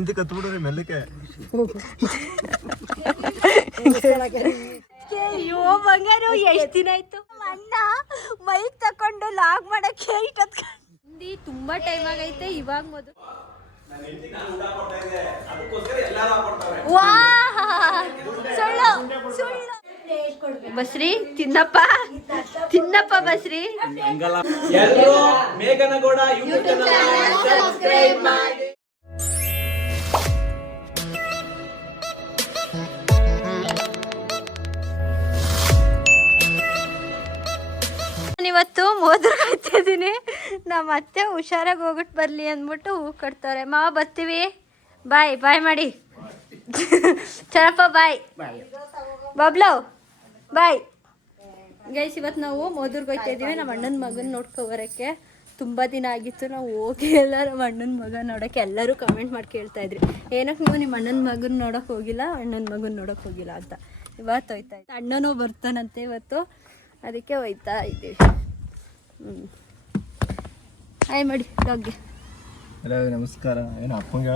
ಇಂತಿ ಕತ್ಬಿಡ್ರಿ ಮೆಲ್ಲಕ್ಕೆ. ಅಯ್ಯೋ ಬಂಗಾರು ಎಷ್ಟು ದಿನ ಆಯ್ತು ಅಣ್ಣ ಮೈಕ್ ತಕೊಂಡು ಲಾಗ್ ಮಾಡಕ್ಕೆ ತುಂಬಾ ಟೈಮ್ ಆಗೈತೆ. ಇವಾಗ ಮೊದಲು ಸುಳ್ಳು ಸುಳ್ಳು ಬಸ್ರಿ ತಿನ್ನಪ್ಪ ತಿನ್ನಪ್ಪ ಬಸ್ರಿ. ಮೇಘನಗೌಡ ಯೂಟ್ಯೂಬ್ ಚಾನೆಲ್ ಸಬ್ಸ್ಕ್ರೈಬ್ ಮಾಡಿ. ಇವತ್ತು ಮೋದರ್ ಕಾಯ್ತಾ ಇದ್ದೀನಿ. ನಮ್ಮ ಅತ್ತೆ ಹುಷಾರಾಗಿ ಹೋಗ್ಬಿಟ್ಟು ಬರಲಿ ಅಂದ್ಬಿಟ್ಟು ಹೂ ಕಟ್ತಾರೆ. ಮಾವ ಬರ್ತೀವಿ, ಬಾಯ್ ಬಾಯ್ ಮಾಡಿ. ಚರಪ್ಪ ಬಾಯ್, ಬಬ್ಲವ್ ಬಾಯ್. ಗೈಸ್ ಇವತ್ತು ನಾವು ಮೋದೂರ್ಗೆ ಹೋಗ್ತಾ ಇದ್ದೀವಿ ನಮ್ಮ ಅಣ್ಣನ ಮಗನ ನೋಡ್ಕೊಬರೋಕ್ಕೆ. ತುಂಬ ದಿನ ಆಗಿತ್ತು ನಾವು ಹೋಗಿ ಎಲ್ಲ ನಮ್ಮ ಅಣ್ಣನ ಮಗನ ನೋಡೋಕ್ಕೆ. ಎಲ್ಲರೂ ಕಮೆಂಟ್ ಮಾಡಿ ಕೇಳ್ತಾಯಿದ್ರಿ ಏನಕ್ಕೆ ನೀವು ನಿಮ್ಮ ಅಣ್ಣನ ಮಗನ ನೋಡೋಕೆ ಹೋಗಿಲ್ಲ, ಅಣ್ಣನ ಮಗನ ನೋಡೋಕೆ ಹೋಗಿಲ್ಲ ಅಂತ. ಇವತ್ತು ಹೋಯ್ತಾ ಇತ್ತು, ಅಣ್ಣನೂ ಬರ್ತಾನಂತೆ ಇವತ್ತು, ಅದಕ್ಕೆ ಹೋಯ್ತಾ ಇದ್ದೀವಿ. ಹಾಯ್ ಮಾಡಿ ಡಾಗ್ಗೆ. ನಮಸ್ಕಾರ. ಏನು ಅಪ್ಪಂಗೆ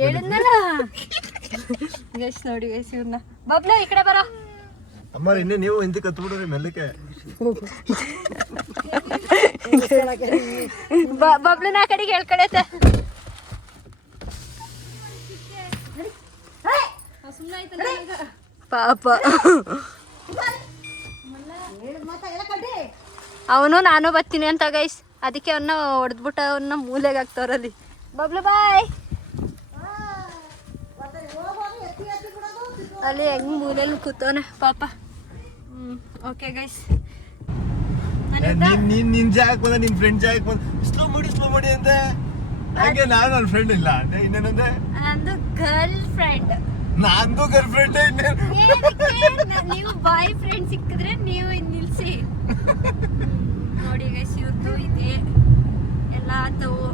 ಹೇಳಿದ್ನಲ್ಲ ಗೈಸ್ ನೋಡಿ ಗೈಸ್ ಇವ್ರನ್ನ. ಬಬ್ಲು ಈ ಕಡೆ ಬರೋ ಅಮ್ಮ. ಇನ್ನೇ ನೀವು ಇಂತಿ ಕತ್ಬಿಡ್ರಿ ಮೆಲ್ಲಕ್ಕೆ. ಬಬ್ಲುನ ಆ ಕಡೆಗೆ ಹೇಳ್ಕೊಳತ್ತೆ. ಪಾಪ ಅವನು ನಾನು ಬರ್ತೀನಿ ಅಂತ ಗೈಸ್, ಅದಕ್ಕೆ ಅವನ್ನ ಹೊಡೆದ್ಬಿಟ್ಟು ಅವನ್ನ ಮೂಲೆಗೆ ಹಾಕ್ತವ್ರಲ್ಲಿ. ಬಬ್ಲು ಬಾಯ್. ಅಲ್ಲಿ ಹೆಂಗ್ ಮೂಲೆಯಲ್ಲಿ ಕೂತವನೆ ಪಾಪ. ಓಕೆ ಗೈಸ್, ನಿನ್ ಜಾಗಕ್ಕೆ ಬಂದ ನಿನ್ ಫ್ರೆಂಡ್ ಜಾಗಕ್ಕೆ ಬಂದ ಸ್ಲೋ ಮಾಡಿ ಅಂತ. ಹಾಗೆ ನಾನು ನನ್ನ ಫ್ರೆಂಡ್ ಇಲ್ಲ ಇನ್ನೇನಂದ್ರೆ ನಂದು ಗರ್ಲ್ ಫ್ರೆಂಡ್. ನಂದು ಗರ್ಲ್ ಫ್ರೆಂಡ್. ನೀವು ಬಾಯ್ ಫ್ರೆಂಡ್ ಸಿಕ್ಕಿದ್ರೆ ನೀವು ನಿಲ್ಸಿ. ನೋಡಿ ಗೈಸ್ ಇವ್ರದ್ದು ಇದೆ ಎಲ್ಲ ಆತವು.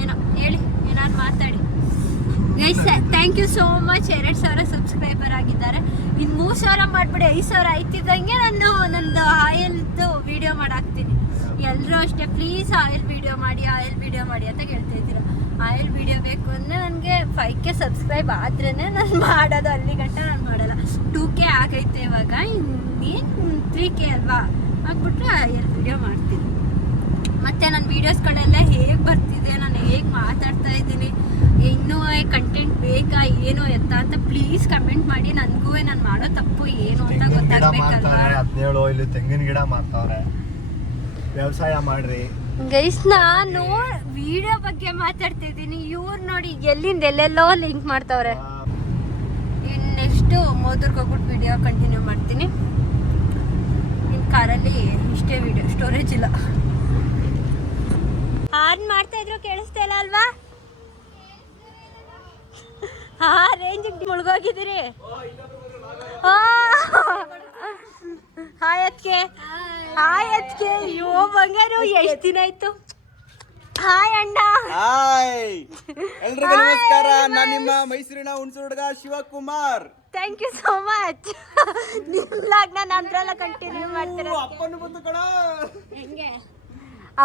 ಏನೋ ಹೇಳಿ, ಏನಾದ್ರು ಮಾತಾಡಿ guys. Thank you so much. 2,000 subscriber ಆಗಿದ್ದಾರೆ. ಇನ್ನು 3,000 ಮಾಡಿಬಿಡಿ. 5,000 ಆಯ್ತಿದ್ದಂಗೆ ನಂದು ಆಯಿಲ್ದು ವಿಡಿಯೋ ಮಾಡಾಕ್ತೀನಿ. ಎಲ್ಲರೂ ಅಷ್ಟೇ ಪ್ಲೀಸ್ ಆಯಿಲ್ ವಿಡಿಯೋ ಮಾಡಿ ಅಂತ ಕೇಳ್ತಾ ಇದ್ದೀರ. ಆಯಿಲ್ ವಿಡಿಯೋ ಬೇಕು ಅಂದರೆ ನನಗೆ 5K ಸಬ್ಸ್ಕ್ರೈಬ್ ಆದ್ರೇ ನಾನು ಮಾಡೋದು. ಅಲ್ಲಿ ಗಂಟ ನಾನು ಮಾಡಲ್ಲ. 2K ಆಗೈತೆ ಇವಾಗ, ಇನ್ನೇನು 3K ಅಲ್ವಾ ಆಗ್ಬಿಟ್ರೆ ಆಯಿಲ್ ವಿಡಿಯೋ ಮಾಡ್ತೀನಿ. ಮತ್ತು ನನ್ನ ವೀಡಿಯೋಸ್ಗಳೆಲ್ಲ ಹೇಗೆ ಬರ್ತಿದೆ, ನಾನು ಹೇಗೆ ಮಾತಾಡ್ತಾ ಇದ್ದೀನಿ, ಇನ್ನೂ ಕಂಟೆಂಟ್ ಬೇಕಾ ಏನು ಎತ್ತ ಅಂತ ಪ್ಲೀಸ್ ಕಮೆಂಟ್ ಮಾಡಿ. ನನಗೂ ನಾನು ಮಾಡೋ ತಪ್ಪು ಏನು ಅಂತ ಗೊತ್ತಾಗಬೇಕಲ್ವಾ. 17 ಇಲ್ಲಿ ತೆಂಗಿನ ಗಿಡ ಮಾಡ್ತಾವ್ರೆ, ವ್ಯವಸಾಯ ಮಾಡ್ರಿ ಗೈಸ್. ನಾನು ವಿಡಿಯೋ ಬಗ್ಗೆ ಮಾತಾಡ್ತಾ ಇದ್ದೀನಿ, ಇವ್ರು ನೋಡಿ ಎಲ್ಲಿಂದ ಎಲ್ಲೆಲ್ಲೋ ಲಿಂಕ್ ಮಾಡ್ತಾವ್ರೆ. ಇನ್ನು ನೆಕ್ಸ್ಟು ಮೋದೂರ್ಗೆ ಹೋಗ್ಬಿಟ್ಟು ವಿಡಿಯೋ ಕಂಟಿನ್ಯೂ ಮಾಡ್ತೀನಿ. ನಿಮ್ಮ ಕಾರಲ್ಲಿ ಇಷ್ಟೇ ವಿಡಿಯೋ, ಸ್ಟೋರೇಜ್ ಇಲ್ಲ. ಆನ್ ಮಾಡ್ತಾ ಇದ್ರು ಕೇಳಿಸ್ತಾ ಇಲ್ಲ ಅಲ್ವಾ? ಹಾ, ರೇಂಜ್ ಮುಳುಗೋಗಿದ್ದೀರಿ. ಹಾಯ್ ಅದ್ಕೆ, ಹಾಯ್ ಅದ್ಕೆ. ಅಯ್ಯೋ ಬಂಗಾರು ಎಷ್ಟು ದಿನ ಆಯ್ತು. ಹಾಯ್ ಅಣ್ಣ. ಹಾಯ್ ಎಲ್ರಿಗೂ ನಮಸ್ಕಾರ. ನಾನು ನಿಮ್ಮ ಮೈಸೂರಿನ ಹುಣಸೂರು ಹುಡುಗ Shivakumar. Thank you so much. ನಿಮ್ಲಾಗ್ ನಾನು ಅಂದ್ರಲ್ಲ ಕಂಟಿನ್ಯೂ ಮಾಡ್ತೀನಿ. ಅಪ್ಪನು ಬಂದು ಕಣ. ಹೆಂಗೆ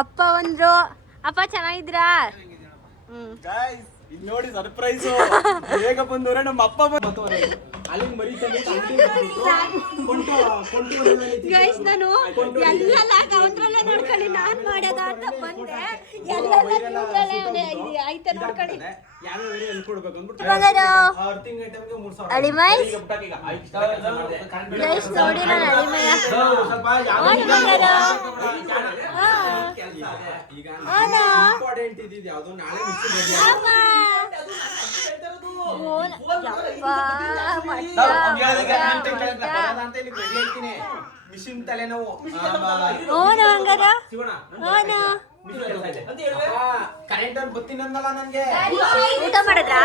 ಅಪ್ಪ ಬಂದ್ರು. ಅಪ್ಪ ಚೆನ್ನಾಗಿದ್ರಾ? ಗೈಸ್ ಇಲ್ಲಿ ನೋಡಿ ಸರ್ಪ್ರೈಸ್. ಬೇಗ ಬಂದವ್ರೆ ನಮ್ಮ ಅಪ್ಪ ಬಂದವ್ರೆ. ಅಲ್ಲಿಂದ ಮರಿತಾನೆ ಗೈಸ್. ನಾನು ಎಲ್ಲ ಅವಂದ್ರಲ್ಲೇ ನೋಡ್ಕೊಳ್ಳಿ, ನಾನು ಮಾಡೋದ ಅಂತ ಬಂದೆ. ಎಲ್ಲ ಆಯ್ತಾ ನೋಡ್ಕೊಳ್ಳಿ. ಅಳಿಮೈ ಗೈಸ್ ನೋಡಿ, ನಾನು ಅಳಿಮಯ ಮಿಷಿನ್ ತಲೆನೋವು ಹಂಗಾರ ಕರೆಂಟ್ ಅವ್ರು ಬತ್ತೀನಂದಲ್ಲ ನನ್ಗೆ. ಊಟ ಮಾಡಿದ್ರಾ?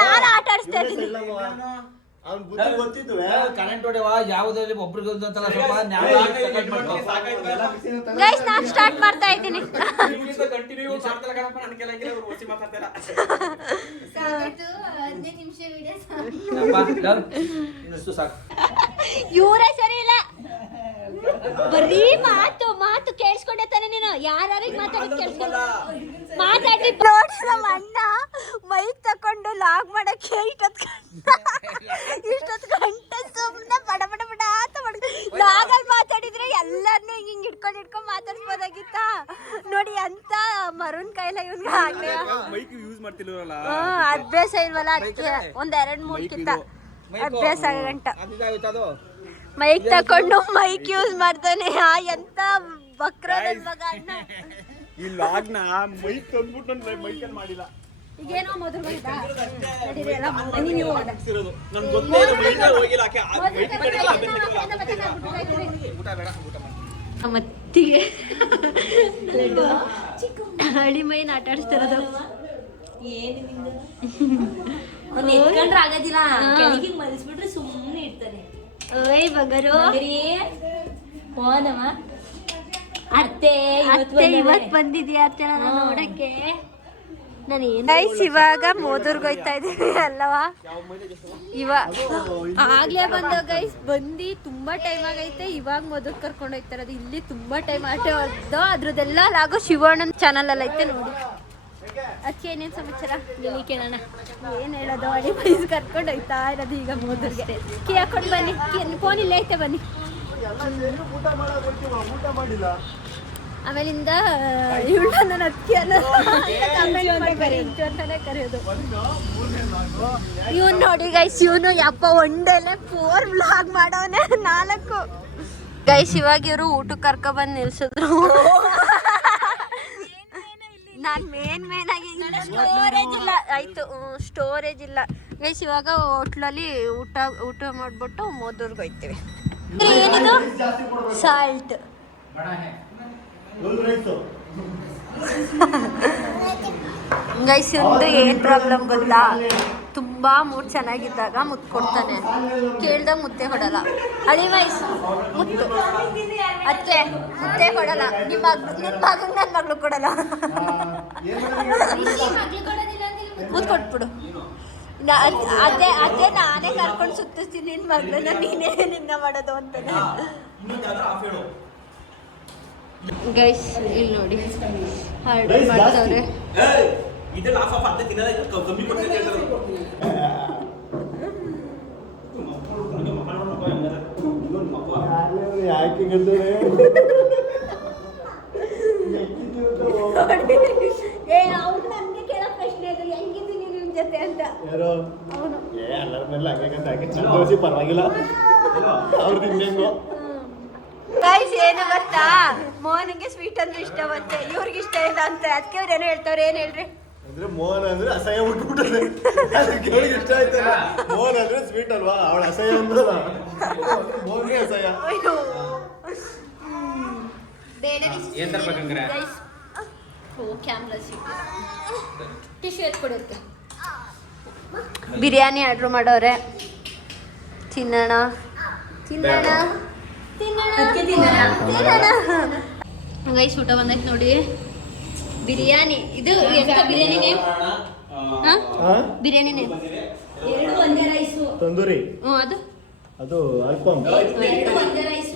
ನಾನು ಆಟ ಆಡಿಸ್ತಾ ಇದ್ದೀನಿ. ಅವ್ನ್ ಬುದ್ಧಿ ಗೊತ್ತಿತ್ತು ಕರೆಂಟ್ ಹೊಡೆವ ಯಾವುದ್ರಲ್ಲಿ ಒಬ್ರಿಗೆ ಅಂತಲ್ಲ ಸ್ವಲ್ಪ ಗೈಸ್ ನಾನು ಸ್ಟಾರ್ಟ್ ಮಾಡ್ತಾ ಇದ್ದೀನಿ. ಕಂಟಿನ್ಯೂ ಮಾಡ್ತಾರೆ ಕಣಪ್ಪ, ನನ್ನ ಕೆಲಂಗಿಲ್ಲ ಅವ್ರು ಓಸಿ ಮಾತಾಡ್ತಾರ. ಇನ್ನಷ್ಟು ಸಾಕು. ಇವರೇ ಸರಿ ಇಲ್ಲ, ಬರೀ ಮಾತು ಮಾತು ಕೇಳಿಸ್ಕೊಂಡೆ ತಾನೆ ನೀನು. ಯಾರಿಗೆ ಮಾತಾಡಿದ್ ಕೇಳಿಸ್ಕೊಂಡ ಮಾತಾಡಿ ನೋಡಿ. ನಮ್ಮ ಅಣ್ಣ ಮೈಕ್ ತಕೊಂಡು ಲಾಗ್ ಮಾಡಕ್ಕೆ ಇಷ್ಟೊತ್ತು ಗಂಟೆ ಸುಮ್ಮನೆ ಬಡ ಬಡ ಬಡ ಅಂತ ಲಾಗಲ್ಲಿ ಮಾತಾಡಿದ್ರೆ ಎಲ್ಲರನ್ನೂ ಹಿಂಗ್ ಹಿಡ್ಕೊಂಡು ಮಾತಾಡ್ಬೋದಾಗಿತ್ತ ನೋಡಿ. ಅಂತ ಮರುನ್ ಕೈಲ ಇವ್ನಿಗೆ ಆಗ್ಲೇ ಅಭ್ಯಾಸ ಇಲ್ವಲ್ಲ, ಅದಕ್ಕೆ ಒಂದ್ 2-3 ಕಿತ್ತ ಅಭ್ಯಾಸ ಆಗಂಟ ಮೈಕ್ ತಕೊಂಡು ಮೈಕ್ ಯೂಸ್ ಮಾಡ್ತಾನೆ. ಎಂತ ಬಕ್ರ ಮಗ ಅಣ್ಣ. ಈ ಲಾಗ್ನ ಮೈಕ್ ತಂದ್ಬಿಟ್ಟು ನನ್ನ ಮೈಕಲ್ಲಿ ಮಾಡಿಲ್ಲ. ಈಗೇನೋ ಮೊದಲು ಮತ್ತಿಗೆ ಹಳಿ ಮೈನ್ ಆಟ ಆಡಿಸ್ತಿರೋದು ಎತ್ಕೊಂಡ್ರೆ ಆಗೋದಿಲ್ಲ, ಕೆಳಗೆ ಮಲಸ್ಬಿಟ್ರೆ ಸುಮ್ಮನೆ ಇರ್ತಾನೆ. ಓಯ್ ಬಗರು ಹೋದಮ್ಮ ಅತ್ತೆ ಇವತ್ತು ಬಂದಿದ್ಯಾ ಅತ್ತೆ ನೋಡಕ್ಕೆ. ನಾನು ಇವಾಗ ಮೋದೂರ್ಗೆ ಹೋಯ್ತಾ ಇದ್ದೀವಿ ಅಲ್ಲವಾ. ಆಗ್ಲೇ ಬಂದ ಗೈಸ್, ಬಂದು ತುಂಬಾ ಟೈಮ್ ಆಗೈತೆ. ಇವಾಗ ಮೋದೂರ್ ಕರ್ಕೊಂಡು ಹೋಯ್ತಾ ಇರೋದು. ಇಲ್ಲಿ ತುಂಬಾ ಟೈಮ್ ಆಟೋ ಹೊಡೆದು ಅದ್ರದ್ದೆಲ್ಲ ಲಾಗೋ ಶಿವಣ್ಣನ ಚಾನಲ್ ಅಲ್ಲಿ ಐತೆ ನೋಡಿ. ಅದಕ್ಕೆ ಏನೇನು ಸಮಾಚಾರ ಇಲ್ಲಿ ಕೇಳೋಣ. ಏನು ಹೇಳೋದು, ಅಡಿ ವಯಸ್ಸು ಕರ್ಕೊಂಡು ಹೋಯ್ತಾ ಇರೋದು ಈಗ ಮೋದೂರ್ಗೆ. ಕೀ ಹಾಕೊಂಡು ಬನ್ನಿ, ಫೋನ್ ಇಲ್ಲೇ ಐತೆ ಬನ್ನಿ. ಆಮೇಲಿಂದ ಇವಳು ನನ್ನ ಅಕ್ಕಿ ಅಂತಾನೆ ಕರೆಯೋದು. ಇವನು ನೋಡಿ ಗೈಸ್, ಇವನು ಯಪ್ಪ ಒಂದೇಲೆ 4 ವ್ಲಾಗ್ ಮಾಡೋನೆ 4 ಗೈಸ್. ಇವಾಗ ಇವರು ಊಟಕ್ಕೆ ಕರ್ಕೊಬಂದು ನಿಲ್ಸಿದ್ರು. ನಾನು ಮೇನ್ ಆಗಿ ಸ್ಟೋರೇಜ್ ಇಲ್ಲ ಆಯ್ತು, ಸ್ಟೋರೇಜ್ ಇಲ್ಲ ಗೈಸ್. ಇವಾಗ ಹೋಟ್ಲಲ್ಲಿ ಊಟ ಮಾಡ್ಬಿಟ್ಟು ಮೋದೂರ್ಗೆ ಹೋಯ್ತೀವಿ. ಏನಿದು ಸಾಲ್ಟ್ ಗೈಸ್. ಒಂದು ಏನು ಪ್ರಾಬ್ಲಮ್ ಗೊತ್ತಾ, ತುಂಬಾ ಮೂಡ್ ಚೆನ್ನಾಗಿದ್ದಾಗ ಮುತ್ತು ಕೊಡ್ತಾನೆ, ಕೇಳ್ದಾಗ ಮುದ್ದೆ ಕೊಡಲ್ಲ. ಹಳಿ ವಯಸ್ಸು ಮುತ್ತು ಅದಕ್ಕೆ ಮುದ್ದೆ ಕೊಡಲ್ಲ. ನಿಮ್ಮ ಮಗನ ನನ್ನ ಮಗಳು ಕೊಡಲ್ಲ. ಮುತ್ತು ಕೊಟ್ಬಿಡು. ಅದೇ ನಾನೇ ಕರ್ಕೊಂಡು ಸುತ್ತಿಸ್ತೀನಿ ನಿನ್ನ ಮಗಳನ್ನ, ನೀನೇ ನಿನ್ನ ಮಾಡೋದು ಅಂತಾನೆ. ಗೈಸ್ ಇಲ್ಲಿ ನೋಡಿ ಆರ್ಡರ್ ಮಾಡ್ತವ್ರೆ. ಅವ್ರು ನನ್ಗೆ ಕೇಳೋ ಪ್ರಶ್ನೆ ಅದು, ಹೆಂಗಿದ್ದೀನಿ ನಿಮ್ ಜೊತೆ ಅಂತ. ಪರವಾಗಿಲ್ಲ ಗೈಸ್ ಏನು ಗೊತ್ತಾ, ಮೋಹನ್ಗೆ ಸ್ವೀಟ್ ಅಂದ್ರೆ ಇಷ್ಟ ಬಂತೆ, ಇವ್ರಿಗೆ ಇಷ್ಟ ಇಲ್ಲ ಅಂತ. ಅದಕ್ಕೆ ಅವ್ರು ಏನೋ ಹೇಳ್ತಾವ್ರೆ. ಏನ್ ಹೇಳ್ರಿ ಅಂದ್ರೆ ಮೋಹನ್ ಅಂದ್ರೆ ಅಸಹ್ಯ ಉಟ್ಬಿಟ್ಟದೆ. ಇಷ್ಟ ಆಯ್ತಲ್ಲ, ಮೋಹನ್ ಅಂದ್ರೆ ಸ್ವೀಟ್ ಅಲ್ವಾ, ಅವಳ ಅಸಹ್ಯ ಅಂದ್ರಲ್ಲ, ಮೋಹನ್ಗೆ ಅಸಹ್ಯ. ಬಿರಿಯಾನಿ ಆರ್ಡರ್ ಮಾಡೋರೆ. ತಿನ್ನೋಣ ತಿನ್ನೋಣ ಗೈಸ್. ಊಟ ಬಂದೈತೆ ನೋಡಿ, ಬಿರಿಯಾನಿ. ಇದು ಎಂತ ಬಿರಿಯಾನಿ ನೇಮ್? ಬಿರಿಯಾನಿ ನೇಮ್ ಒಂದೇ ರೈಸು ತಂದೂರಿ. ಅದು ಅದು ಅಲ್ಪಮ್. ಒಂದೇ ರೈಸು.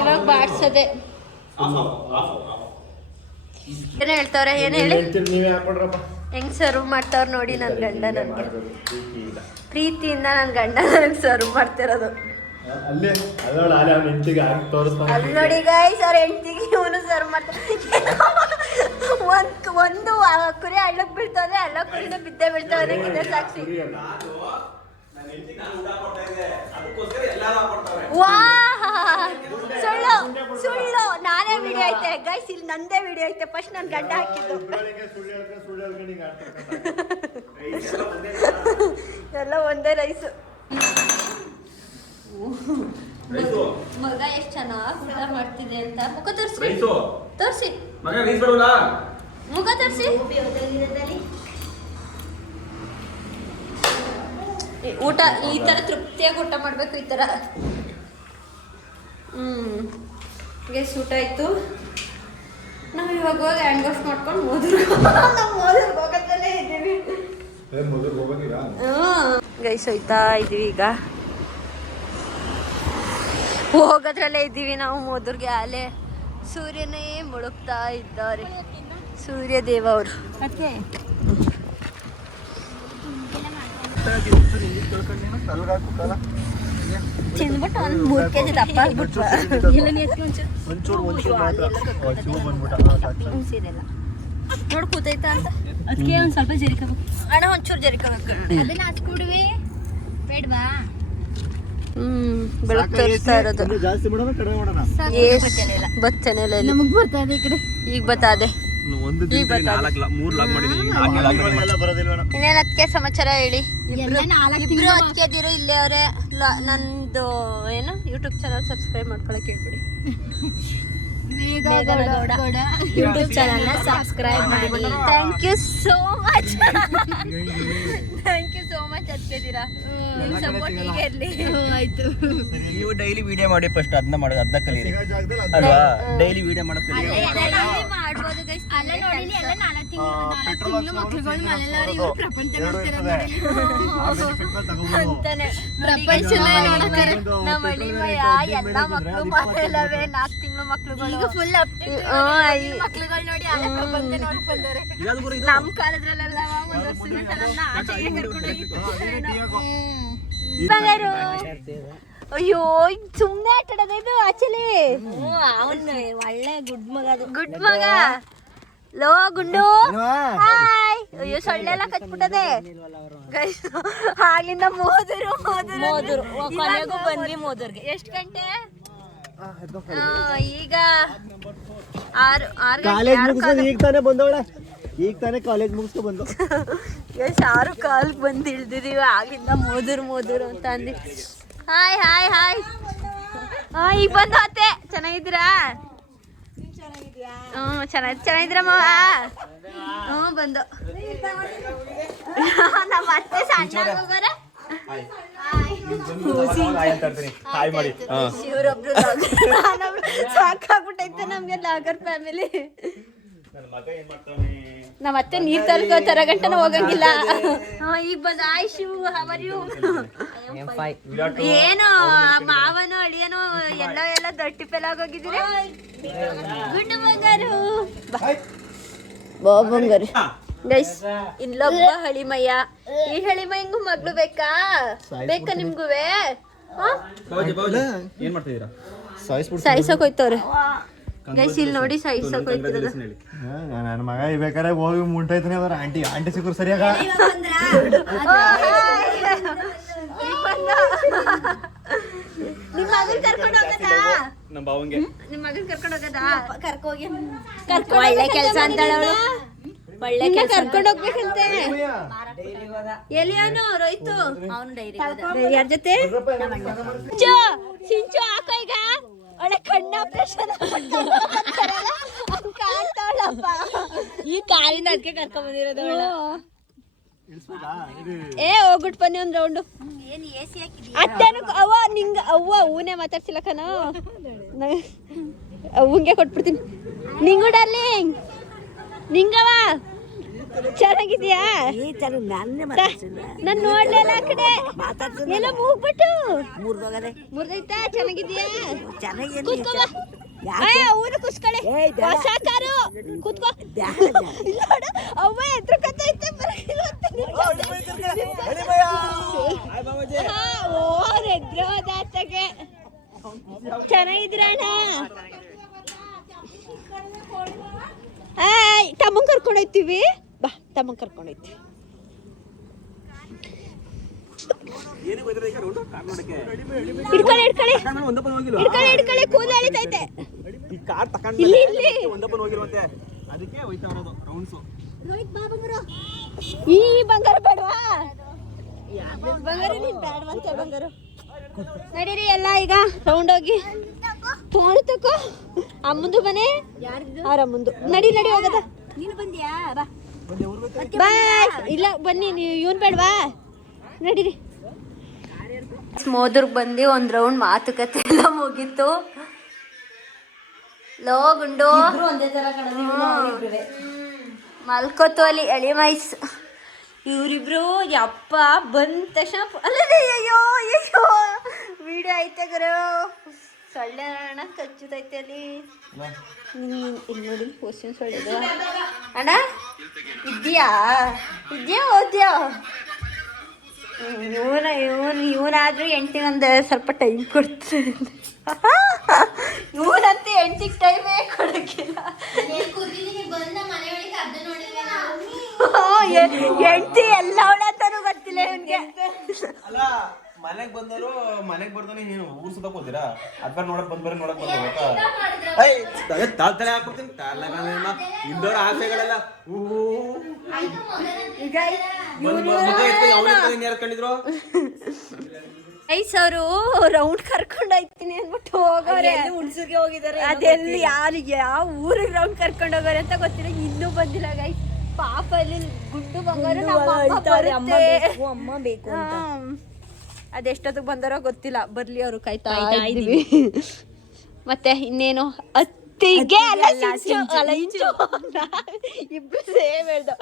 ಇವಾಗ ಬಾಡ್ಸದೆ. ಏನ್ ಹೇಳ್ತವ್ರೆ, ಏನ್ ಹೇಳಿ, ನೀವೇ ಹಾಕೊಡ್ರಪ್ಪ. ಹೆಂಗ್ ಸರ್ವ್ ಮಾಡ್ತಾವ್ರ ನೋಡಿ ನನ್ನ ಗಂಡ. ನನ್ಗೆ ಪ್ರೀತಿಯಿಂದ ನನ್ನ ಗಂಡ ನನಗೆ ಸರ್ವ್ ಮಾಡ್ತಿರೋದು. ಅಲ್ಲಿ ನೋಡಿ ಗೈಸ್, ಅವ್ರ ಹೆಂಡತಿಗೆ ಇವನು ಸರ್ವ್ ಮಾಡ್ತಾರೆ. ಒಂದು ಕುರಿ ಹಳ್ಳಕ್ ಬೀಳ್ತದೆ, ಹಳ್ಳ ಕುರಿನ ಬಿದ್ದೆ ಬೀಳ್ತಾವೆ. ಇದೇ ಸಾಕ್ಷಿ. ವಾ ಸುಳ್ಳು ಸುಳ್ಳು, ನಾನೇ ವಿಡಿಯೋ ಐತೆ ಗೈಸ್, ಇಲ್ಲಿ ನಂದೇ ವಿಡಿಯೋ ಐತೆ. ಫಸ್ಟ್ ನನ್ನ ಗಂಡ ಹಾಕಿದ್ದು ಎಲ್ಲ ಒಂದೇ ರೈಸು. ಮಗ ಎಷ್ಟು ಚೆನ್ನಾಗಿ ಊಟ ಮಾಡ್ತಿದೆ ಅಂತ. ಮುಖ ತೋರಿಸಿ, ತೋರಿಸಿ ಮುಖ ತೋರಿಸಿ. ಊಟ ಈ ಥರ ತೃಪ್ತಿಯಾಗಿ ಊಟ ಮಾಡಬೇಕು ಈ ಥರ. ಗೈಸ್ ಊಟ ಆಯಿತು. ನಾವು ಇವಾಗ ಹೋಗಿ ಹ್ಯಾಂಡ್ ವಾಶ್ ಮಾಡ್ಕೊಂಡು ಮೋದೂರ್ಗೆ ಹೋಗೋದಲ್ಲೇ ಇದ್ದೀವಿ. ಗೈಸ್ ಹೋಯ್ತಾ ಇದ್ದೀವಿ ಈಗ, ಹೋಗೋದ್ರಲ್ಲೇ ಇದ್ದೀವಿ ನಾವು ಮೋದೂರ್ಗೆ. ಅಲೆ ಸೂರ್ಯನೇ ಮುಳುಗ್ತಾ ಇದ್ದಾರೆ, ಸೂರ್ಯ ದೇವ ಅವರು. ತಿಂದ್ಬಿಟ್ಟು ಒಂದು 3 kg ದಪ್ಪ ಆಗ್ಬಿಟ್ವಾ? ನೋಡ್ ಕೂತೈತ ಅಂತ ಅದಕ್ಕೆ ಒಂದು ಸ್ವಲ್ಪ ಜರಿಕೋಬೇಕು ಅಣ್ಣ, ಒಂಚೂರು ಜರಿಕೋಬೇಕು. ಅದನ್ನ ಹಚ್ಕೊಡ್ವಿ ಬೇಡವಾ? ಬೆಳಕು ತೋರಿಸ್ತಾ ಇರೋದು. ಜಾಸ್ತಿ ಮಾಡೋಣ ಕಡಿಮೆ ಮಾಡೋಣ? ಬರ್ತೇನೆ ನಮಗ್ ಬರ್ತದೆ ಈ ಕಡೆ. ಈಗ ಬರ್ತದೆ. ಇನ್ನೇನು ಅದಕ್ಕೆ ಸಮಾಚಾರ ಹೇಳಿ. ಇಬ್ರು ಅದಕ್ಕೆದಿರೋ ಇಲ್ಲೇ ಅವರೇ. ನಂದು ಏನು ಯೂಟ್ಯೂಬ್ ಚಾನಲ್ ಸಬ್ಸ್ಕ್ರೈಬ್ ಮಾಡ್ಕೊಳಕ್ ಹೇಳ್ಬಿಡಿ. ಯೂಟ್ಯೂಬ್ ಚಾನಲ್ ಸಬ್ಸ್ಕ್ರೈಬ್ ಮಾಡಿ. Thank you so much. Thank you so much ಅದಕ್ಕೆದಿರಾ. ನಿಮ್ಮ ಸಪೋರ್ಟ್ ಹೀಗೆ ಇರಲಿ. ಆಯ್ತು. ನೀವು ಡೈಲಿ ವಿಡಿಯೋ ಮಾಡಿ ಫಸ್ಟ್ ಅದನ್ನ ಮಾಡೋದು, ಅದನ್ನ ಕಲೀರಿ ಅಲ್ವಾ? ಡೈಲಿ ವಿಡಿಯೋ ಮಾಡೋದು ಕಲೀರಿ. ಮಾಡ್ಬೋದು ಗೈಸ್. ಅಲ್ಲ ನೋಡಿಲಿ ಎಲ್ಲ 4 ತಿಂಗಳು ಮಕ್ಕಳುಗಳು ಮನೆಯಲ್ಲವ್ರು ಇವ್ರು ಪ್ರಪಂಚ ನೋಡ್ತಿರೋದು ಅಂತಾನೆ. ಪ್ರಪಂಚನೇ ನೋಡ್ತಾರೆ ನಮ್ಮ ಅಳಿಮಯ್ಯ. ಎಲ್ಲ ಮಕ್ಕಳು ಮನೆಯಲ್ಲವೇ 4 ತಿಂಗಳು ಮಕ್ಕಳುಗಳು. ಫುಲ್ ಮಕ್ಕಳುಗಳು ನೋಡಿ ಅಲ್ಲ ಪ್ರಪಂಚ ನೋಡಕ್ ಬಂದವ್ರೆ. ನಮ್ಮ ಕಾಲದ್ರಲ್ಲೆಲ್ಲ ಒಂದು ವರ್ಷದ ನಮ್ಮನ್ನ ಆಚೆಗೆ ಕರ್ಕೊಂಡೋಗಿತ್ತು. ಬಂಗಾರು ಅಯ್ಯೋ ಸುಮ್ನೆ ಆಟಾಡೋದು ಇದು ಆಚೆಲಿ. ಅವನು ಒಳ್ಳೆ ಗುಡ್ ಮಗ. ಲೋ ಗುಂಡು ಹಾಯ್. ಅಯ್ಯೋ ಸೊಳ್ಳೆ ಎಲ್ಲ ಕಚ್ಬಿಟ್ಟದೆ ಗೈಸ್. ಆಗ್ಲಿಂದ ಮೋದರು ಕೊನೆಗೂ ಬಂದ್ವಿ ಮೋದೂರ್ಗೆ. ಎಷ್ಟು ಗಂಟೆ? ಈಗ 6 ಕಾಲೇಜ್ ಮುಗಿಸ್ಕೊಂಡು ಈಗ ತಾನೇ ಬಂದವಳೆ. ಈಗ ತಾನೇ ಕಾಲೇಜ್ ಮುಗಿಸ್ಕೊ ಬಂದು ಎಷ್ಟು 6:15 ಬಂದು ಇಳ್ದಿದೀವಿ. ಆಗಿಂದ ಮೋದೂರು ಅಂತ ಅಂದಿ. Hi hi hi. ಈಗ ಬಂದು ಅತ್ತೆ. ಚೆನ್ನಾಗಿದ್ದೀರಾ? ಚೆನ್ನಾಗಿದ್ದೀರಾ ಮಾವ? ಬಂದು ನಮ್ಮ ಅತ್ತೆ ಸಣ್ಣ ಹೋಗೋರೆ. ಶಿವರೊಬ್ರು ಸಾಕಾಗ್ಬಿಟ್ಟೈತೆ ನಮ್ಗೆ ಲಾಗರ್ ಫ್ಯಾಮಿಲಿ. ನಮ್ಮ ಅತ್ತೆ ನೀರ್ ತಲ್ಕೋತಾರ ಗಂಟನ ಹೋಗಂಗಿಲ್ಲ. ಈಗ ಬಂದ ಆಯ್ ಶಿವು ಅವರ್ ಯು. ಏನು ಮಾವನು ಅಳಿಯನು ಎಲ್ಲ ದೊಡ್ಡ ಪೆಲಾಗೋಗಿದ್ದೀರಿ. ಗುಂಡು ಬಂಗಾರು ಬಂಗಾರು. ಗೈಸ್ ಇಲ್ಲೊಬ್ಬ ಹಳಿಮಯ್ಯ. ಈ ಹಳಿಮಯ್ಯಂಗೂ ಮಗ್ಳು ಬೇಕಾ ನಿಮ್ಗುವೆ? ಸಾಯಿಸೋಕ್ ಹೋಯ್ತವ್ರೆ ಗೈಸ್. ಇಲ್ಲಿ ನೋಡಿ ಸಾಯಿಸೋಕ್ ಹೋಯ್ತಿರೋದು. ನನ್ನ ಮಗ ಬೇಕಾರೆ ಹೋಗಿ ಮುಂಟೈತಾನೆ ಅವ್ರ ಆಂಟಿ ಸಿಕ್ಕರು ಸರಿಯಾಗ. ನಿಮ್ಮ ಮಗನ್ ಕರ್ಕೊಂಡು ಹೋಗದಾ? ನಮ್ಮ ಬಾವಂಗೆ ನಿಮ್ಮ ಮಗನ್ ಕರ್ಕೊಂಡು ಹೋಗದಾ? ಕರ್ಕೋಗಿ ಒಳ್ಳೆ ಕೆಲಸ ಅಂತಾಳ ಅವಳು. ಒಳ್ಳೆ ಕೆಲಸ ಕರ್ಕೊಂಡು ಹೋಗ್ಬೇಕಂತೆ. ಎಲ್ಲಿಯಾನು ರೈತು ಅವನು ಡೈರಿ ಯಾರ ಜೊತೆ? ಸಿಂಚು ಹಾಕೋ ಈಗ. ಒಳ್ಳೆ ಕಣ್ಣ ಆಪರೇಷನ್ ಕಾಣ್ತಾವಳಪ್ಪ. ಈ ಕಾಲಿಂದ ಅದಕ್ಕೆ ಕರ್ಕೊಂಡ್ ಬಂದಿರೋದು. ಹೋಗ್ಬಿಟ್ಟು ಬನ್ನಿ ಒಂದ್ ರೌಂಡು. ಅತ್ತೇನು ಅವ್ವ ನಿಂಗ ಹೂನೇ ಮಾತಾಡ್ಸಿಲ್ಲ ಕಣ. ಹೂಂಗೆ ಕೊಟ್ಬಿಡ್ತೀನಿ. ನಿಂಗು ಡಾರ್ಲಿಂಗ್ ನಿಂಗವ ಚೆನ್ನಾಗಿದ್ಯಾ? ನಾನು ನೋಡ್ಲಿಲ್ಲ ಆ ಕಡೆ ಎಲ್ಲ ಮೂಗ್ಬಿಟ್ಟು ಮುರ್ದೈತಾ? ಚೆನ್ನಾಗಿದ್ಯಾ? ಕೂತ್ಕೋ. ಊರು ಕುಸ್ಕಳೆ ಹೊಸ ಕಾರು ಕೂತ್ಕೋ. ಅವ್ವ ಎದ್ರಕತ್ತೈತೆ. ಎದ್ರೋದಾತಗೆ. ಚೆನ್ನಾಗಿದ್ದೀರ ಅಣ್ಣ? ತಮ್ಮಂಗ್ ಕರ್ಕೊಂಡೋಯ್ತೀವಿ ಬಾ. ತಮ್ಮಂಗ್ ಕರ್ಕೊಂಡೋಯ್ತೀವಿ. ಹಿಡ್ಕೊಳ್ಳಿ ಕೂದಲು ಎಳಿತೈತೆ. ಇಲ್ಲಿ ಈ ಬಂಗಾರ ಬೇಡವಾ? ಬಂಗಾರ ನೀನ್ ಬೇಡವಂತೆ. ಬಂಗಾರ ನಡೀರಿ ಎಲ್ಲ ಈಗ ರೌಂಡ್ ಹೋಗಿ ಫೋನ್ ತಕೋ. ಅಮ್ಮಂದು ಮನೆ ಆರಮ್ಮಂದು. ನಡಿ ಹೋಗದ. ನೀನು ಬಂದ್ಯಾ? ಬಾ ಬಾಯ್. ಇಲ್ಲ ಬನ್ನಿ. ನೀವು ಇವನ್ ಬೇಡವಾ? ನಡೀರಿ. ಮೋದರ್ಗ್ ಬಂದು ಒಂದ್ ರೌಂಡ್ ಮಾತುಕತೆ ಎಲ್ಲ ಮುಗೀತು. ಲೋ ಗುಂಡು ಮಲ್ಕೋತು ಅಲ್ಲಿ ಎಳಿ ಮೈಸ್. ಇವರಿಬ್ರು ಯಪ್ಪ ಬಂದ ತಕ್ಷಣ ಅಯ್ಯೋ ಅಯ್ಯೋ ವಿಡಿಯೋ ಐತೆ ಗುರು. ಸೊಳ್ಳೆ ಅಣ್ಣ ಕಚ್ಚುತ್ತೈತೆ ಅಲ್ಲಿ. ಇಲ್ಲಿ ನೋಡಿ ಹೊಸಿನ ಸೊಳ್ಳೆದು ಅಣ್ಣ ಇದೆಯಾ ಓದ್ಯಾ? ಇವನಾದ್ರೂ ಎಂಟಿಗೊಂದು ಸ್ವಲ್ಪ ಟೈಮ್ ಕೊಡ್ತಾರೆ. ಇವನಂತೂ ಎಂಟಿಗೆ ಟೈಮೇ ಕೊಡಕ್ಕಿಲ್ಲ. ಎಂಟಿ ಎಲ್ಲ ಅವಳಂತಾನು ಗೊತ್ತಿಲ್ಲ ಇವನ್ಗೆ. ಅಲ್ಲ ಮನೆಗ್ ಬಂದವರು ಮನೆಗ್ ಬರ್ತಾನೆ ನೀವು ಊರ್ ಸುತ್ತಕ್ ಹೋಗ್ತೀರಾ? ಅದ್ಬಾರ ನೋಡಕ್ ತಲೆ ಹಾಕ್ಬಿಡ್ತೀನಿ ಇಂದೋರ ಆಸೆಗಳೆಲ್ಲ ಕಂಡಿದ್ರು. ಅವರು ರೌಂಡ್ ಕರ್ಕೊಂಡು ಹೋಗ್ತೀನಿ ಅಂದ್ಬಿಟ್ಟು ಹೋಗೋರೆ. ಹುಣಸೂರ್ಗೆ ಹೋಗಿದ್ದಾರೆ. ಅದೆಲ್ಲಿ ಯಾರಿಗೆ ಯಾವ ಊರಿಗೆ ರೌಂಡ್ ಕರ್ಕೊಂಡು ಹೋಗೋರೆ ಅಂತ ಗೊತ್ತಿಲ್ಲ. ಇನ್ನೂ ಬಂದಿಲ್ಲ ಗೈಸ್. ಪಾಪ ಅಲ್ಲಿ ಗುಂಡು ಬಂಗಾರ ಅಮ್ಮ ಬೇಕು. ಅದೆಷ್ಟೊತ್ತಿಗೆ ಬಂದಾರೋ ಗೊತ್ತಿಲ್ಲ. ಬರ್ಲಿ ಅವರು ಕಾಯ್ತಾ ಇದ್ದೀವಿ. ಮತ್ತೆ ಇನ್ನೇನು ಅತ್ತಿಗೆ ಅಲ್ಲ ಇಂಚು ಇಬ್ರು ಸೇಮ್ ಹೇಳ್ದು.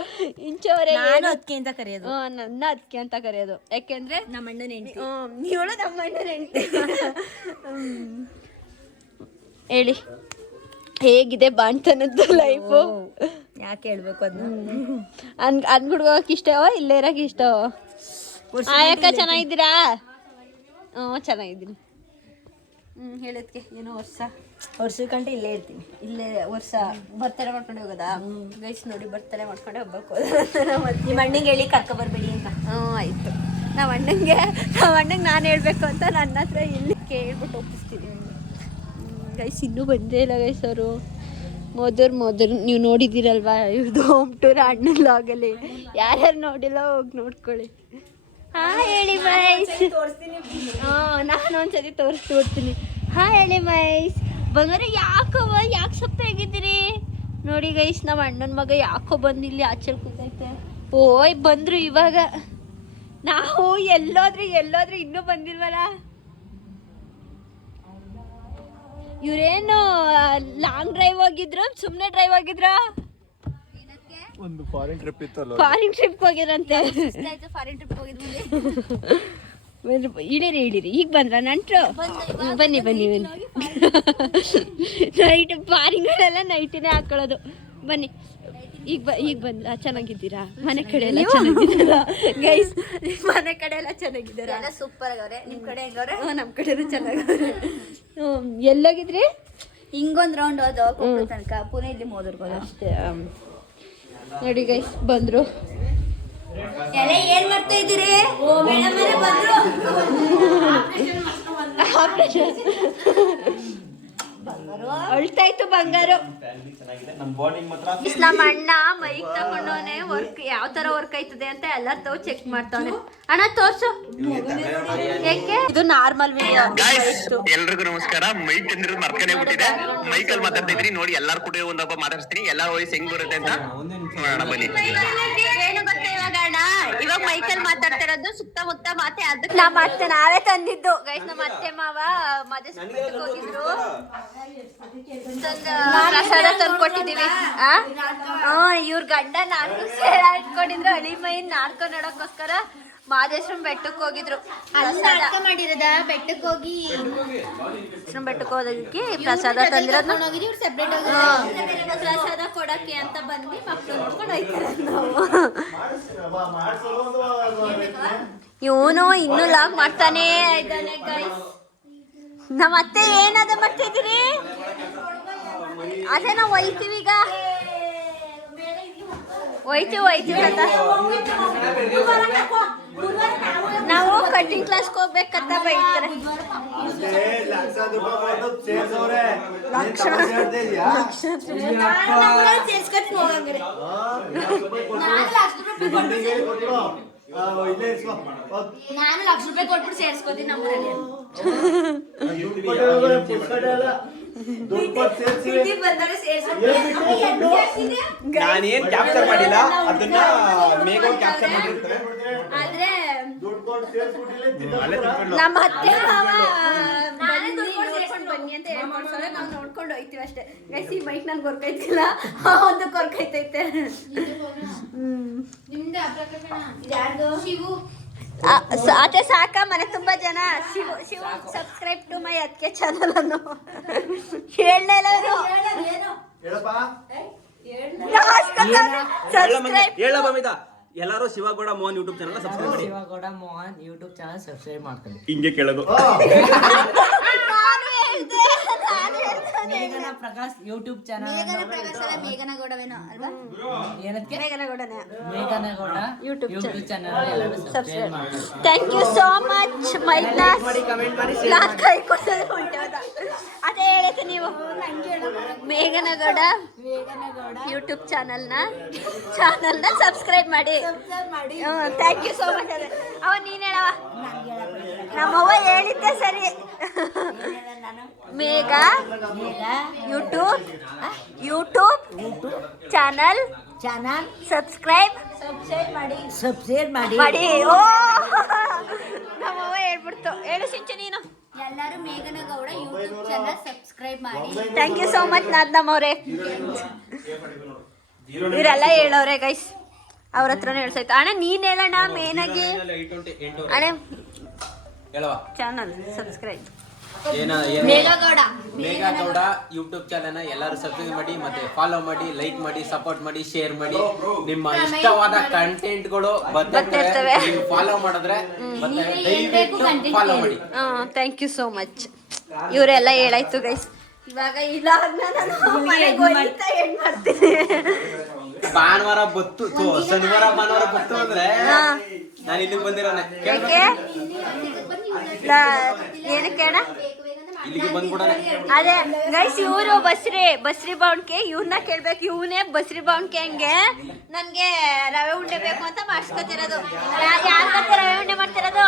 ಇಂಚವ್ರೆ ಅದಕ್ಕೆ ಅಂತ ಕರೆಯೋದು. ನನ್ನ ಅದಕ್ಕೆ ಅಂತ ಕರೆಯೋದು. ಯಾಕೆಂದ್ರೆ ನಮ್ಮ ಅಣ್ಣನ ಹೆಂಡತಿ. ನೀವಳು ನಮ್ಮ ಅಣ್ಣನ ಹೆಂಡತಿ. ಹೇಳಿ ಹೇಗಿದೆ ಬಾಣ್ತನದ್ದು ಲೈಫು? ಯಾಕೆ ಹೇಳ್ಬೇಕು ಅದನ್ನ? ಅನ್ಗುಡ್ಗೋಗಕ್ಕೆ ಇಷ್ಟವೋ ಇಲ್ಲೇ ಇರೋಕೆ ಇಷ್ಟವೋ? ಯಾಕ ಚೆನ್ನಾಗಿದ್ದೀರಾ? ಚೆನ್ನಾಗಿದ್ದೀನಿ. ಹೇಳೋದಕ್ಕೆ ಏನೋ ವರ್ಷಕ್ಕಂಟೆ ಇಲ್ಲೇ ಇರ್ತೀನಿ. ಇಲ್ಲೇ ವರ್ಷ ಬರ್ತಡೇ ಮಾಡ್ಕೊಂಡು ಹೋಗೋದಾ? ಗೈಸ್ ನೋಡಿ ಬರ್ತಡೇ ಮಾಡ್ಕೊಂಡೆ ಹೋಗ್ಬೇಕು. ನಿಮ್ಮ ಅಣ್ಣಂಗೆ ಹೇಳಿ ಕರ್ಕೊಬರ್ಬೇಡಿ ಅಂತ. ಆಯಿತು. ನಮ್ಮ ಅಣ್ಣಂಗೆ ನಾನು ಹೇಳಬೇಕು ಅಂತ ನನ್ನ ಹತ್ರ ಇಲ್ಲಿ ಕೇಳ್ಬಿಟ್ಟು ಒಪ್ಪಿಸ್ತೀನಿ. ಗೈಸ್ ಇನ್ನೂ ಬಂದೇ ಇಲ್ಲ ಗೈಸ್ ಅವರು. ಮೊದಲು ನೀವು ನೋಡಿದ್ದೀರಲ್ವಾ ಇವ್ರದ್ದು ಹೋಮ್ ಟೂರ್ ಅಣ್ಣನ ಲಾಗಲ್ಲಿ. ಯಾರ್ಯಾರು ನೋಡಿಲ್ಲ ಹೋಗಿ ನೋಡ್ಕೊಳ್ಳಿ. ಹೇಳಿ ಮೈಸ್. ನಾನು ಒಂದ್ಸತಿ ತೋರಿಸ್ತೀನಿ. ಹೇಳಿ ಮೈಸ್. ಬಂಗಾರ ಯಾಕೆ ಸಪ್ಪೆ ನೋಡಿ ಗೈಸ್. ನಮ್ಮ ಅಣ್ಣನ ಮಗ ಯಾಕೋ ಬಂದು ಇಲ್ಲಿ ಆಚೆ ಕೂತೈತೆ. ಓಯ್ ಬಂದ್ರು ಇವಾಗ. ನಾವು ಎಲ್ಲೋದ್ರೂ ಇನ್ನೂ ಬಂದಿಲ್ವಲ್ಲ. ಇವ್ರೇನು ಲಾಂಗ್ ಡ್ರೈವ್ ಹೋಗಿದ್ರು ಸುಮ್ಮನೆ ಡ್ರೈವ್ ಹೋಗಿದ್ರ? ಒಂದು ಫಾರಿನ್ ಟ್ರಿಪ್ ಇತ್ತಲ್ಲ. ಫಾರಿನ್ ಟ್ರಿಪ್ ಹೋಗಿದ್ರಂತೆ. ಫಾರಿನ್ ಟ್ರಿಪ್ ಹೋಗಿದ್ವಿ. ಇಳಿರಿ ಈಗ ಬಂದ್ರ ನಂಟ್ರು? ಬನ್ನಿ ನೈಟ್ ಫಾರಿನ್ಗಳೆಲ್ಲ ನೈಟಿನೇ ಹಾಕೊಳ್ಳೋದು. ಬನ್ನಿ ಈಗ ಬಂದ್ರ? ಚೆನ್ನಾಗಿದ್ದೀರಾ? ಮನೆ ಕಡೆ ಎಲ್ಲ ಚೆನ್ನಾಗಿದ್ದೀರಾ ಗೈಸ್? ಮನೆ ಕಡೆ ಎಲ್ಲ ಚೆನ್ನಾಗಿದ್ದಾರಾ? ಸೂಪರ್ ಆಗವ್ರೆ. ನಿಮ್ಮ ಕಡೆ ಹೆಂಗವ್ರೆ? ನಮ್ಮ ಕಡೆನೂ ಚೆನ್ನಾಗವ್ರೆ. ಎಲ್ಲೋಗಿದ್ರಿ? ಹಿಂಗೊಂದು ರೌಂಡ್ ಹೋದ ತನಕ ಪುನಃ ಇಲ್ಲಿ ಮೋದರ್ಗೋದ ಅಷ್ಟೇ. ನೋಡಿ ಗೈಸ್ ಬಂದ್ರು. ಏನ್ ಮಾಡ್ತಾ ಇದ್ದೀರಿ? ಅಳ್ತಾಯ್ತು ಬಂಗಾರು. ನಮ್ಮ ಅಣ್ಣ ಮೈಕ್ ತಗೊಂಡವನೆ. ವರ್ಕ್ ಯಾವ ತರ ವರ್ಕ್ ಆಯ್ತದೆ ಅಂತ ಎಲ್ಲಾರು ತಾವು ಚೆಕ್ ಮಾಡ್ತಾವನೆ. ಅಣ್ಣ ತೋರ್ಸು. ಯಾಕೆ ಇದು ನಾರ್ಮಲ್ ವಿಡಿಯೋ. ಎಲ್ರಿಗೂ ನಮಸ್ಕಾರ. ಮೈಕ್ ಅಂದ್ರೆ ಮರ್ಕನೆ ಬಿಟ್ಟಿದೆ. ಮೈಕ್ ಅಲ್ಲಿ ಮಾತಾಡ್ತಾ ಇದ್ರಿ ನೋಡಿ. ಎಲ್ಲಾರು ಕೂಡ ಒಂದೊಬ್ಬ ಮಾತಾಡ್ತೀನಿ. ಎಲ್ಲಾ ವಾಯ್ಸ್ ಹೆಂಗ್ ಬರುತ್ತೆ ಅಂತ ನೋಡೋಣ ಬನ್ನಿ. ಏನು ಗೊತ್ತಾ ಇವಾಗ ಮೈಕಲ್ ಮಾತಾಡ್ತಾ ಇರೋದು ಸುತ್ತಮುತ್ತ ಮಾತೆ. ಅದಕ್ಕೆ ನಮ್ಮ ಅತ್ತೆ ನಾವೇ ತಂದಿದ್ದು ಗೈಸ್. ನಮ್ಮ ಅತ್ತೆ ಮಾವ ಮದುವೆ ಹೋಗಿದ್ರು. ಪ್ರಸಾದ ತಂದು ಕೊಟ್ಟಿದ್ದೀವಿ. ಇವ್ರ ಗಂಡ ನಾಲ್ಕು ಸೇರ ಇಟ್ಕೊಂಡಿದ್ರು. ಅಳಿ ಮೈನ್ ನಾಲ್ಕು ನೋಡೋಕ್ಕೋಸ್ಕರ ಮಾದೇಶ್ವರಂ ಬೆಟ್ಟಕ್ಕೆ ಹೋಗಿದ್ರು. ಮಾಡಿರೋದ ಬೆಟ್ಟಕ್ಕೆ ಹೋಗಿ ಬೆಟ್ಟಕ್ಕೆ ಹೋದಕ್ಕೆ ಪ್ರಸಾದ ತಂದಿರೋದು. ಪ್ರಸಾದ ಕೊಡಕ್ಕೆ ಅಂತ ಬಂದ್ವಿ. ಮಕ್ಕಳು ನೋಡ್ಕೊಂಡು ಹೋಯ್ತಾರೆ. ಇವನು ಇನ್ನೂ ಲಾಗ್ ಮಾಡ್ತಾನೆ ಇದ್ದಾನೆ ಗೈಸ್. ನಮ್ಮ ಅತ್ತೆ ಏನದ ಮಾಡ್ತಿದ್ದೀರಿ? ಅದೇ ನಾವು ಹೋಯ್ತೀವಿ ಈಗ. ಹೋಯ್ತೀವಿ ಅಂತ ನಾವು ಕಟಿಂಗ್ ಕ್ಲಾಸ್ಗೆ ಹೋಗ್ಬೇಕಂತ ಬೈತಾರೆ. ನಾನು ಲಕ್ಷ ರೂಪಾಯಿ ಕೊಟ್ಬಿಟ್ಟು ಸೇರ್ಸ್ಕೋತೀನಿ ನಮ್ಮಲ್ಲಿ. ನಾನೇನ್ ಕ್ಯಾಪ್ಚರ್ ಮಾಡಿಲ್ಲ, ಅದನ್ನ ಮೇಘ ಕ್ಯಾಪ್ಚರ್ ಮಾಡಿರ್ತಾರೆ. ಆದ್ರೆ ನಮ್ಮ ಅತ್ತೆ ಮಾವ ನೋಡ್ಕೊಂಡು ಬನ್ನಿ ಅಂತ ಹೇಳ್ಕೊಡ್ತಾರೆ, ನಾವು ನೋಡ್ಕೊಂಡು ಹೋಯ್ತೀವಿ ಅಷ್ಟೇ. ಗೈಸ್ ಈ ಬೈಕ್ ನನ್ಗೆ ಗೊರ್ಕೈತಿಲ್ಲ, ಒಂದು ಕೊರ್ಕೈತೈತೆ. ಅದೇ ಸಾಕ ಮನೆ ತುಂಬಾ ಜನ. ಶಿವ ಸಬ್ಸ್ಕ್ರೈಬ್ ಟು ಮೈ ಅದಕ್ಕೆ ಚಾನಲ್ ಅನ್ನು ಹೇಳಲ್ಲ ಎಲ್ಲರೂ Shivagowda Mohan YouTube channel subscribe ಮಾಡಿ. Shivagowda Mohan YouTube channel subscribe ಮಾಡ್ಕೊಳ್ಳಿ. ಹಿಂಗೆ ಕೇಳೋದು. ಮೇಘನ ಪ್ರಕಾಶ್ ಯೂಟ್ಯೂಬ್ ಚಾನಲ್. ಮೇಘನಗೌಡವೇನೋ ಅಲ್ವಾ? ಏನಕ್ಕೆ? ಮೇಘನಗೌಡನೇ. ಮೇಘನಗೌಡ ಯೂಟ್ಯೂಬ್ ಚಾನಲ್ ಎಲ್ಲರೂ ಸಬ್ಸ್ಕ್ರೈಬ್ ಮಾಡ್ಕೊಳ್ಳಿ. Thank you so much my class. ನಾನು ಕೈ ಕೊಡ್ಸೋದು ಹೊಂಟೋದ. ಅದೇ ಹೇಳಿದ್ದು ನೀವು ಮೇಘನಗೌಡ ಯೂಟ್ಯೂಬ್ ಚಾನಲ್ನ ಸಬ್ಸ್ಕ್ರೈಬ್ ಮಾಡಿ. Thank you so much. ಅದೇ ಅವ ನೀನು ಹೇಳವ, ನಮ್ಮವ್ವ ಹೇಳಿದ್ದೆ ಸರಿ. ಮೇಘ ಯೂಟ್ಯೂಬ್ ಚಾನಲ್ ಸಬ್ಸ್ಕ್ರೈಬ್ ಮಾಡಿ. ಓ ನಮ್ಮವ್ವ ಹೇಳ್ಬಿಡ್ತು. ಹೇಳು ಸಿಂಚು ನೀನು. ಎಲ್ಲರೂ ಮೇಘನಗೌಡ ಯೂಟ್ಯೂಬ್ ಚಾನಲ್ ಸಬ್ಸ್ಕ್ರೈಬ್ ಮಾಡಿ. ಥ್ಯಾಂಕ್ ಯು ಸೋ ಮಚ್ ನಮ್ಮವ್ರೆ. ಇವರೆಲ್ಲ ಹೇಳವ್ರೆ ಗೈಸ್, ಅವ್ರ ಹತ್ರನೇ ಹೇಳ್ಸೈತೆ. ಅಣ್ಣ ನೀನ್ ಹೇಳೋಣ ಮೇನಾಗಿ. ಅಣ್ಣ ಚಾನಲ್ ಸಬ್ಸ್ಕ್ರೈಬ್ ಮೇಘಗೌಡ ಯೂಟ್ಯೂಬ್ ಚಾನಲ್ ಎಲ್ಲರೂ ಸಬ್ಸ್ಕ್ರೈಬ್ ಮಾಡಿ, ಮತ್ತೆ ಫಾಲೋ ಮಾಡಿ, ಲೈಕ್ ಮಾಡಿ, ಸಪೋರ್ಟ್ ಮಾಡಿ, ಶೇರ್ ಮಾಡಿ. ನಿಮ್ಮ ಇಷ್ಟವಾದ ಕಂಟೆಂಟ್ಗಳು ಬರ್ತಿರ್ತವೆ. ಫಾಲೋ ಮಾಡಿದ್ರೆ ಫಾಲೋ ಮಾಡಿ. Thank you so much. ಇವರೆಲ್ಲ ಹೇಳಾಯ್ತು ಗೈಸ್. ಇವಾಗ ಇಲ್ಲ ಮಾಡ್ತೀನಿ. ಭಾನುವಾರ ಬತ್ತು, ಶನಿವಾರ ಭಾನುವಾರ ಬತ್ತು ಅಂದ್ರೆ ನಾನು ಇಲ್ಲಿಗೆ ಬಂದಿರೋನೆ. ಏನಕ್ಕೆ ಅಣ್ಣ? ಇಲ್ಲಿಗೆ ಬಂದ್ಬಿಡೋಣ. ಅದೇ ಗೈಸ್ ಇವರು ಬಸ್ರಿ ಬಾವಣ್ಕೆ ಇವ್ರನ್ನ ಕೇಳ್ಬೇಕು. ಇವನೇ ಬಸ್ರಿ ಬಾವಣ್ಕೆ ಹಂಗೆ ನನ್ಗೆ ರವೆ ಉಂಡೆ ಬೇಕು ಅಂತ ಮಾಡಿಸ್ಕೊತಿರೋದು. ಯಾಕೆ ರವೆ ಉಂಡೆ ಮಾಡ್ತಿರೋದು?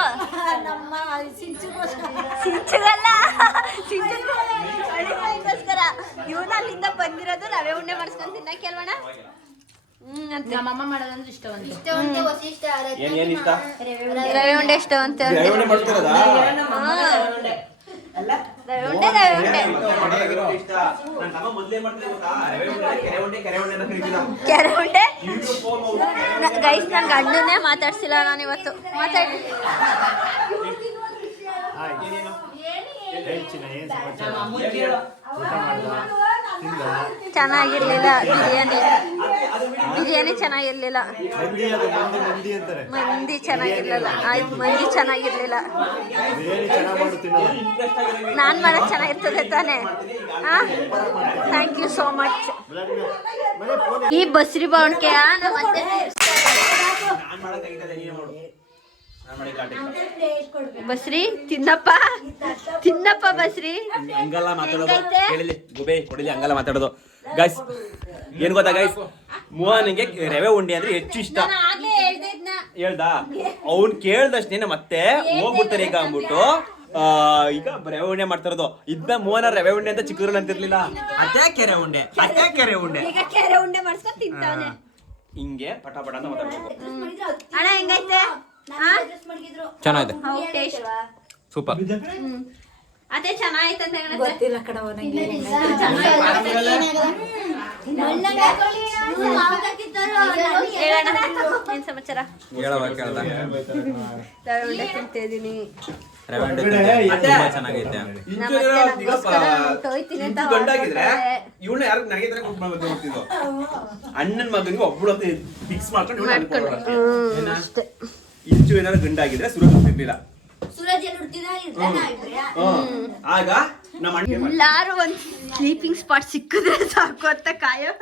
ನಮ್ಮ ಸಿಂಚುಗಲ್ಲ, ಸಿಂಚುಗೋಸ್ಕರ ಇವನ ಅಲ್ಲಿಂದ ಬಂದಿರೋದು. ರವೆ ಉಂಡೆ ಮಾಡಿಸ್ಕೊಂಡ್ ತಿನ್ನಕ್ಕೆ ಅಲ್ವಣ? ನಮ್ಮಮ್ಮ ಮಾಡೋದಂದ್ರೆ ಇಷ್ಟವಂತೆ. ಏನ್ ಇಷ್ಟ? ರವೆ ಉಂಡೆ ಇಷ್ಟ ಅಂತ. ರವೆ ಉಂಡೆ ಮಾಡ್ತಿರೋದಾ? ರವೆ ಉಂಡೆ ಕೆರೆ ಉಂಡೆ. ಗೈಸ್ ನನ್ ಗಂಡನ್ನೇ ಮಾತಾಡ್ಸಿಲ್ಲ ನಾನು ಇವತ್ತು. ಮಾತಾಡಿ. ಚೆನ್ನಾಗಿರ್ಲಿಲ್ಲ ಬಿರಿಯಾನಿ ಚೆನ್ನಾಗಿರ್ಲಿಲ್ಲ. ಮಂದಿ ಚೆನ್ನಾಗಿರ್ಲಿಲ್ಲ. ಆಯ್ತು ಮಂದಿ ಚೆನ್ನಾಗಿರ್ಲಿಲ್ಲ. ನಾನ್ ಮಾಡಕ್ ಚೆನ್ನಾಗಿರ್ತದೆ ತಾನೆ. Thank you so much. ಈ ಬಸ್ರಿ ಬಾವಣ್ಕೆ ಮತ್ತೆ ಬಸ್ರಿ ತಿನ್ನಪ್ಪ ಬಸ್ರಿ. ಹಂಗಲ್ಲ ಮಾತಾಡೋದು, ಕೇಳಿಲಿ ಗುಬೆ ಕೊಡಿಲಿ, ಹಂಗಲ್ಲ ಮಾತಾಡೋದು. ಗೈಸ್ ಏನ್ ಗೊತ್ತಾ ಗೈಸ್, ಮೋಹನ್ಗೆ ರವೆ ಉಂಡೆ ಅಂದ್ರೆ ಹೆಚ್ಚು ಇಷ್ಟ. ಹೇಳ್ದ ಅವ್ನ್ ಕೇಳ್ದಷ್ಟೇನೆ ಮತ್ತೆ ಹೋಗ್ಬಿಡ್ತಾರೆ ಈಗ ಅಂದ್ಬಿಟ್ಟು ಈಗ ರವೆ ಉಂಡೆ ಮಾಡ್ತಾರದು. ಇದ್ದ ಮೋಹನ ರವೆ ಉಂಡೆ ಅಂತ ಚಿಕ್ಕೂರಲ್ಲಿ ಅಂತಿರ್ಲಿಲ್ಲ. ಅದೇ ಕೆರೆ ಉಂಡೆ ಈಗ ಕೆರೆ ಉಂಡೆ ಮಾಡ್ಸ್ಕೊಂಡ್ ತಿಂತಾವನೆ. ಹಿಂಗೆ ಪಟ ಪಟ ಅಂತ ಮಾತಾಡ್ಬೇಕು. ಅಣ್ಣ ಹೆಂಗೈತೆ? ಚೆನ್ನಾಗಿದೆ, ಸೂಪರ್. ಅದೇ ಚೆನ್ನಾಯ್ತಂತ ಗೊತ್ತಿಲ್ಲ ಕಣವ ನಂಗೆ. ಏನ್ ಸಮಾಚಾರ? ತಿಂತಿದೀನಿ. ಚೆನ್ನಾಗೈತೆ. ಅಣ್ಣನ್ ಮಗನಿಗೆ ಒಬ್ಬಳು ಫಿಕ್ಸ್ ಮಾಡ್ಕೊಂಡು ಇಂಚು ಏನಾದ್ರು ಗಂಡಾಗಿದ್ರೆ ಸುರಜ್ ಹೋಗ್ತಿರ್ಲಿಲ್ಲ. ಆಗ ನಮ್ಮ ಎಲ್ಲಾರು ಒಂದ್ ಸ್ಲೀಪಿಂಗ್ ಸ್ಪಾಟ್ ಸಿಕ್ಕಿದ್ರೆ ಸಾಕು ಅಂತ ಕಾಯೋ.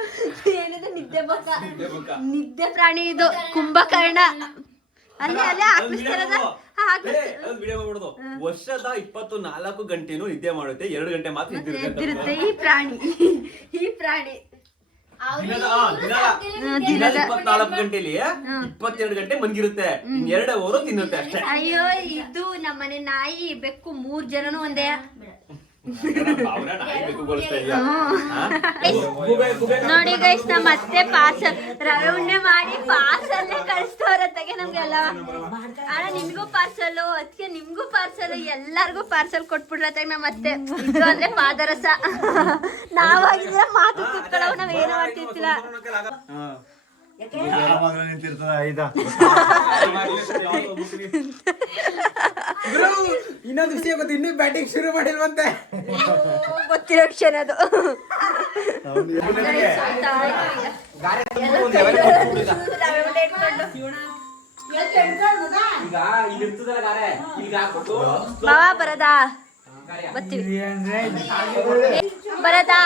ಏನಿದೆ ನಿದ್ದೆ ಪ್ರಾಣಿ ಇದು ಕುಂಭಕರ್ಣ. ಅಲ್ಲೇ ಹಾಕಿಸ್ತಾರದ ವರ್ಷದ 24 ಗಂಟೆನೂ ನಿದ್ದೆ ಮಾಡುತ್ತೆ, 2 ಗಂಟೆ ಮಾತ್ರ ಎದ್ದಿರುತ್ತೆ ಈ ಪ್ರಾಣಿ. ದಿನದ 24 ಗಂಟೆಲಿ 22 ಗಂಟೆ ಮನ್ಗಿರುತ್ತೆ, 2 ಅವರು ತಿನ್ನುತ್ತೆ ಅಷ್ಟೇ. ಅಯ್ಯೋ ಇದು ನಮ್ಮನೆ ನಾಯಿ ಬೆಕ್ಕು 3 ಜನನು ಒಂದೇ. ನೋಡಿ ಗೈಸ್ ನಮ್ಮ ಅತ್ತೆ ಪಾರ್ಸಲ್ ರವೆ ಉಂಡೆ ಮಾಡಿ ಪಾರ್ಸಲ್ ಕಳಿಸ್ತವ್ರತ್ತಾಗೆ ನಮ್ಗೆಲ್ಲ. ಅಣ್ಣ ನಿಮ್ಗೂ ಪಾರ್ಸಲ್, ಅದಕ್ಕೆ ನಿಮ್ಗೂ ಪಾರ್ಸಲ್, ಎಲ್ಲಾರ್ಗು ಪಾರ್ಸಲ್ ಕೊಟ್ಬಿಡ್ರತ್ತಾಗ ನಮ್ಮ ಅತ್ತೆ. ಇದು ಅಂದ್ರೆ ಪಾದರಸ. ನಾವಾಗಿದ್ರೆ ಮಾತು ಕೂತ್ಕೊಳ್ಳೋ ನಾವ್ ಏನೋ ಮಾಡ್ತಿರ್ತಿಲ್ಲ. ನಿಂತಿರ್ತದ ಐದ ಇನ್ನೊಂದು ವಿಷಯ ಗೊತ್ತು, ಇನ್ನೂ ಬ್ಯಾಟಿಂಗ್ ಶುರು ಮಾಡಿಲ್ವಂತೆ. ಗೊತ್ತಿರೋ ಕ್ಷಣ ಅದು. ಬಾವಾ ಬರದಾ ಬರ್ತೀವಿ ಬರದಾ.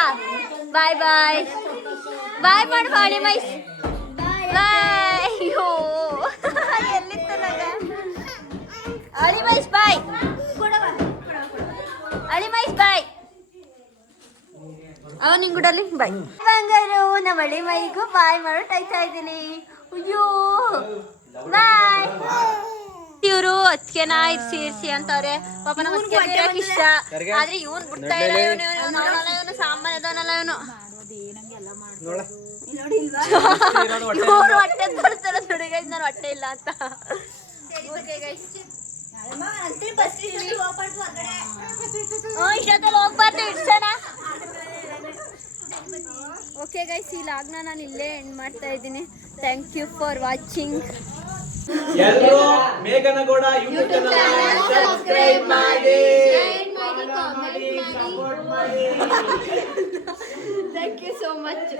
ಬಾಯ್ ಬಾಯ್ ಬಾಯ್ ಮಾಡು ಬಾಳಿ ಮೈಸ್ ಬಾಯ್. ಅಯ್ಯೋ ಎಲ್ಲಿತ್ತು ನಗ ಅಳಿ ಮೈಸ್ ಬಾಯ್, ಅಳಿ ಮೈಸ್ ಬಾಯ್. ಅವ ನಿಂಗ್ ಗುಡಲ್ಲಿ ಬಾಯ್. ಬಂಗಾರು ನಮ್ಮ ಅಳಿ ಮೈಗೂ ಬಾಯ್ ಮಾಡೋಟ್ ಆಯ್ತಾ ಇದ್ದೀನಿ. ಅಯ್ಯೋ ಬಾಯ್. ಇವ್ರು ಅದ್ಕೆನಾ ಇರ್ಸಿ ಅಂತವ್ರೆ. ಪಾಪ ನಮ್ಮ ಅದ್ಕೆ ಇಷ್ಟ, ಆದ್ರೆ ಇವನ್ ಬಿಡ್ತಾ ಇಲ್ಲ. ಇವನು ಸಾಮಾನ್ಯ ಅದನಲ್ಲ ಇವನು. ಇವ್ರು ಹೊಟ್ಟೆ ತೋರಿಸ್ತಾರ ನೋಡಿ ಗೈಸ್, ನಾನು ಹೊಟ್ಟೆ ಇಲ್ಲ ಅಂತ. ಇಷ್ಟೊತ್ತಲ್ಲಿ ಹೋಗ್ಬಾರ್ದು ಇಡ್ಸೋಣ. ಓಕೆ ಗೈಸ್, ಈ ಲಾಗ್ನ ನಾನು ಇಲ್ಲೇ ಎಂಡ್ ಮಾಡ್ತಾ ಇದ್ದೀನಿ. Thank you for watching. ಎಲ್ಲರೂ ಮೇಘನಗೌಡ ಯೂಟ್ಯೂಬ್ ಚಾನಲ್ ಸಬ್ಸ್ಕ್ರೈಬ್ ಮಾಡಿ, ಸಪೋರ್ಟ್ ಮಾಡಿ. Thank you so much.